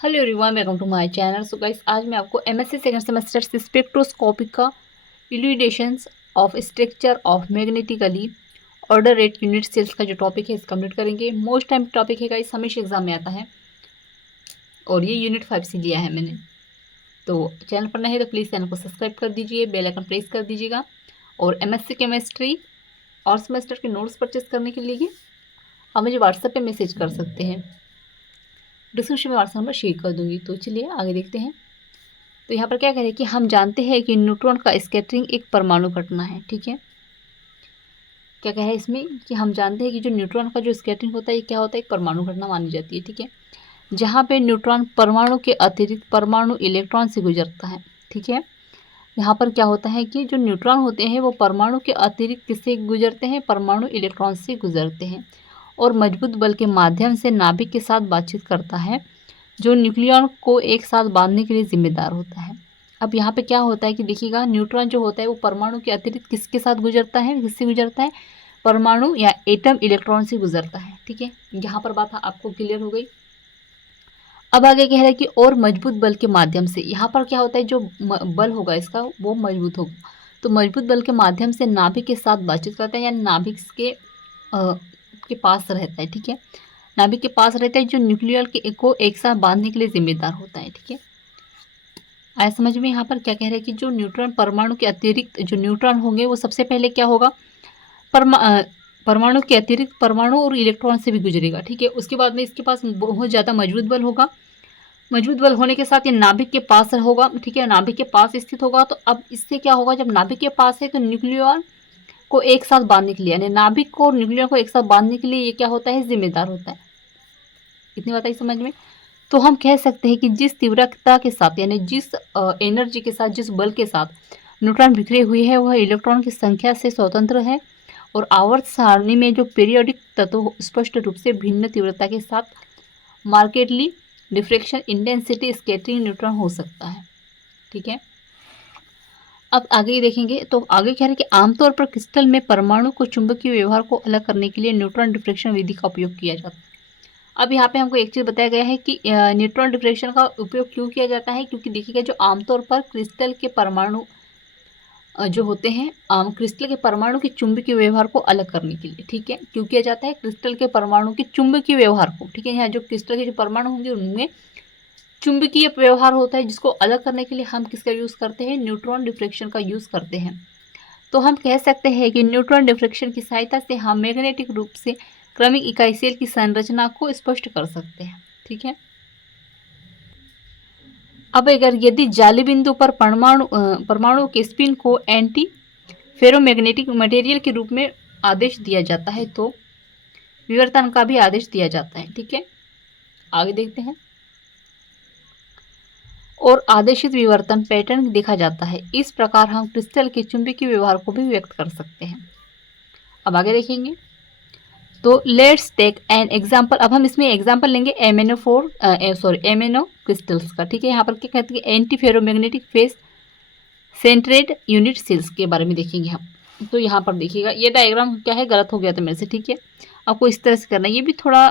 Hello everyone, welcome to my channel. So guys, आज मैं आपको एमएससी सेकंड सेमेस्टर से स्पेक्ट्रोस्कोपिक का illuminations of structure of magnetically order rate unit cells का जो टॉपिक है इस कंप्लीट करेंगे। मोस्ट टाइम टॉपिक है गाइस, हमेशा एग्जाम में आता है और ये यूनिट 5 से लिया है मैंने। तो चैनल पर नए है तो प्लीज़ चैनल को सब्सक्राइब कर दीजिए, बेल आइकन प्रेस कर दीजिएगा। और एमएससी केमिस्ट्री और सेमेस्टर के नोट्स परचेस करने के लिए आप मुझे व्हाट्सएप पे मैसेज कर सकते हैं। डिस्क्रिप्शन में व्हाट्सएप नंबर शेयर कर दूंगी। तो चलिए आगे देखते हैं। तो यहाँ पर क्या कह रहे हैं कि हम जानते हैं कि न्यूट्रॉन का स्कैटरिंग एक परमाणु घटना है। ठीक है, क्या कह रहे हैं इसमें कि हम जानते हैं कि जो न्यूट्रॉन का जो स्कैटरिंग होता है ये क्या होता है, एक परमाणु घटना मानी जाती है। ठीक है, जहाँ पे न्यूट्रॉन परमाणु के अतिरिक्त परमाणु इलेक्ट्रॉन से गुजरता है। ठीक है, यहाँ पर क्या होता है कि जो न्यूट्रॉन होते हैं वो परमाणु के अतिरिक्त किससे गुजरते हैं, परमाणु इलेक्ट्रॉन से गुजरते हैं और मजबूत बल के माध्यम से नाभिक के साथ बातचीत करता है, जो न्यूक्लियॉन को एक साथ बांधने के लिए जिम्मेदार होता है। अब यहाँ पे क्या होता है कि देखिएगा, न्यूट्रॉन जो होता है वो परमाणु के अतिरिक्त किसके साथ गुजरता है, किससे गुजरता है, परमाणु या एटम इलेक्ट्रॉन से गुजरता है। ठीक है, यहाँ पर बात आपको क्लियर हो गई। अब आगे कह रहा है कि और मजबूत बल के माध्यम से, यहाँ पर क्या होता है, जो बल होगा इसका वो मजबूत होगा, तो मजबूत बल के माध्यम से नाभिक के साथ बातचीत करता है, यानी नाभिक के पास रहता है। ठीक है, नाभिक के पास रहता है, जो न्यूक्लियर के को एक साथ बांधने के लिए जिम्मेदार होता है। ठीक है, आया समझ में। यहाँ पर क्या कह रहे हैं कि जो न्यूट्रॉन परमाणु के अतिरिक्त जो न्यूट्रॉन होंगे वो सबसे पहले क्या होगा, परमाणु के अतिरिक्त परमाणु और इलेक्ट्रॉन से भी गुजरेगा। ठीक है, उसके बाद में इसके पास बहुत ज़्यादा मजबूत बल होगा। मजबूत बल होने के साथ ये नाभिक के पास होगा। ठीक है, नाभिक के पास स्थित होगा। तो अब इससे क्या होगा, जब नाभिक के पास है तो न्यूक्लियॉन को एक साथ बांधने के लिए, यानी नाभिक को और न्यूक्लियॉन को एक साथ बांधने के लिए ये क्या होता है, जिम्मेदार होता है। इतनी बात आई समझ में। तो हम कह सकते हैं कि जिस तीव्रता के साथ, यानी जिस एनर्जी के साथ, जिस बल के साथ न्यूट्रॉन बिखरे हुए हैं वह इलेक्ट्रॉन की संख्या से स्वतंत्र है और आवर्त सारणी में जो पीरियोडिक तत्व स्पष्ट रूप से भिन्न तीव्रता के साथ markedly diffraction intensity scattering neutron हो सकता है। ठीक है, अब आगे देखेंगे। तो आगे कह रहे हैं कि आमतौर पर क्रिस्टल में परमाणु को चुंबकीय व्यवहार को अलग करने के लिए न्यूट्रॉन डिफ्रेक्शन विधि का उपयोग किया जाता है। अब यहाँ पे हमको एक चीज़ बताया गया है कि न्यूट्रॉन डिफ्रेक्शन का उपयोग क्यों किया जाता है, क्योंकि देखिएगा जो आमतौर पर क्रिस्टल के परमाणु जो होते हैं, क्रिस्टल के परमाणु के चुंबकीय व्यवहार को अलग करने के लिए। ठीक है, क्यों किया जाता है, क्रिस्टल के परमाणु के चुंबकीय व्यवहार को। ठीक है, यहाँ जो क्रिस्टल के जो परमाणु होंगे उनमें चुंबकीय व्यवहार होता है, जिसको अलग करने के लिए हम किसका यूज़ करते हैं, न्यूट्रॉन डिफ्रेक्शन का यूज़ करते हैं। तो हम कह सकते हैं कि न्यूट्रॉन डिफ्रेक्शन की सहायता से हम मैग्नेटिक रूप से क्रमिक इकाई सेल की संरचना को स्पष्ट कर सकते हैं। ठीक है, अब अगर यदि जाली बिंदु पर परमाणु के स्पिन को एंटी फेरोमैग्नेटिक मटेरियल के रूप में आदेश दिया जाता है तो विवर्तन का भी आदेश दिया जाता है। ठीक है, आगे देखते हैं। और आदेशित विवर्तन पैटर्न देखा जाता है। इस प्रकार हम क्रिस्टल के चुंबकीय व्यवहार को भी व्यक्त कर सकते हैं। अब आगे देखेंगे। तो लेट्स टेक एन एग्जाम्पल। अब हम इसमें एग्जाम्पल लेंगे एमएनओ क्रिस्टल्स का। ठीक है, यहाँ पर क्या कहते हैं, antiferromagnetic face centred unit cells के बारे में देखेंगे हम। तो यहाँ पर देखिएगा, ये डायग्राम क्या है, गलत हो गया था मेरे से। ठीक है, आपको इस तरह से करना है, ये भी थोड़ा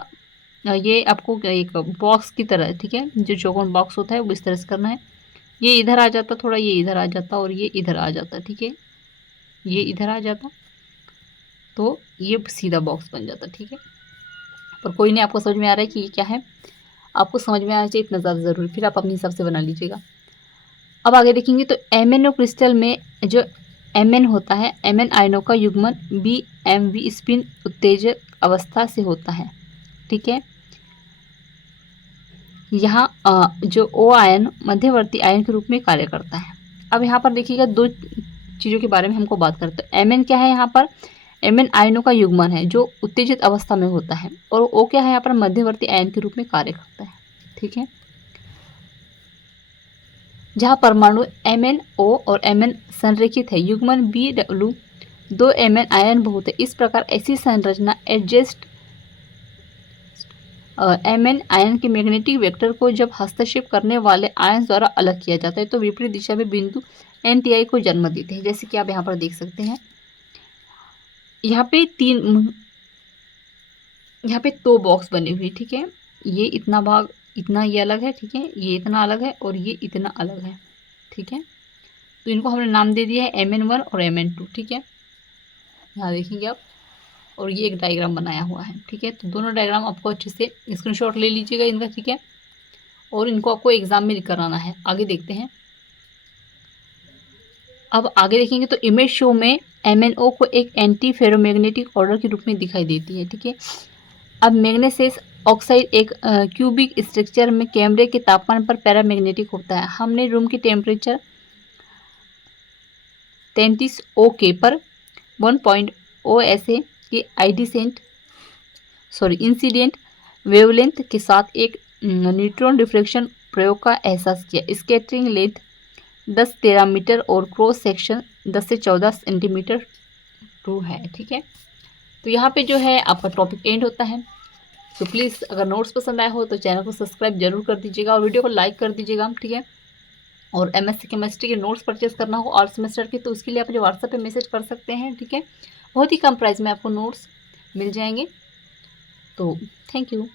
ये आपको एक बॉक्स की तरह, ठीक है, जो चौकोन बॉक्स होता है वो इस तरह से करना है। ये इधर आ जाता थोड़ा, ये इधर आ जाता और ये इधर आ जाता। ठीक है, ये इधर आ जाता तो ये सीधा बॉक्स बन जाता। ठीक है, पर कोई नहीं, आपको समझ में आ रहा है कि ये क्या है, आपको समझ में आना चाहिए, इतना ज़्यादा ज़रूरी, फिर आप अपने हिसाब से बना लीजिएगा। अब आगे देखेंगे। तो एमएनओ क्रिस्टल में जो एमएन होता है, एमएन आयनों का युग्मन BMV स्पिन उत्तेजक अवस्था से होता है। ठीक है, यहाँ जो O आयन मध्यवर्ती आयन के रूप में कार्य करता है। अब यहाँ पर देखिएगा, दो चीज़ों के बारे में हमको बात करते हैं। एमएन क्या है, यहाँ पर एमएन आयनों का युग्मन है जो उत्तेजित अवस्था में होता है, और O क्या है, यहाँ पर मध्यवर्ती आयन के रूप में कार्य करता है। ठीक है, जहाँ परमाणु MnO और Mn संरेखित है, युग्मन BW दो Mn आयन बहुत है। इस प्रकार ऐसी संरचना एडजस्ट Mn आयन के मैग्नेटिक वेक्टर को जब हस्तक्षेप करने वाले आयन द्वारा अलग किया जाता है तो विपरीत दिशा में बिंदु NTI को जन्म देते हैं। जैसे कि आप यहाँ पर देख सकते हैं, यहाँ पे दो बॉक्स बने हुए। ठीक है, ये इतना भाग इतना ये अलग है, ठीक है, ये इतना अलग है और ये इतना अलग है, ठीक है। तो इनको हमने नाम दे दिया है MN1 और MN2, ठीक है, यहाँ देखेंगे आप। और ये एक डायग्राम बनाया हुआ है, ठीक है। तो दोनों डायग्राम आपको अच्छे से स्क्रीनशॉट ले लीजिएगा इनका, ठीक है। और इनको आपको एग्जाम में लिख कर आना है। आगे देखते हैं। अब आगे देखेंगे तो इमेज शो में MnO को एक एंटी फेरोमैग्नेटिक ऑर्डर के रूप में दिखाई देती है, ठीक है। अब मैग्नीशियस ऑक्साइड एक क्यूबिक स्ट्रक्चर में कैमरे के तापमान पर पैरामैग्नेटिक होता है। हमने रूम की टेम्परेचर 33 OK पर 1.0 SA की इंसिडेंट वेवलेंथ के साथ एक न्यूट्रॉन डिफ्रेक्शन प्रयोग का एहसास किया। स्कैटरिंग लेंथ 10-13 मीटर और क्रॉस सेक्शन 10 से 14 सेंटीमीटर ट्रू है, ठीक है। तो यहाँ पे जो है आपका टॉपिक एंड होता है। तो प्लीज़ अगर नोट्स पसंद आए हो तो चैनल को सब्सक्राइब जरूर कर दीजिएगा और वीडियो को लाइक कर दीजिएगा, ठीक है। और MSc केमिस्ट्री के नोट्स परचेस करना हो ऑल सेमेस्टर के तो उसके लिए आप जो व्हाट्सएप पे मैसेज कर सकते हैं, ठीक है। बहुत ही कम प्राइस में आपको नोट्स मिल जाएंगे। तो थैंक यू।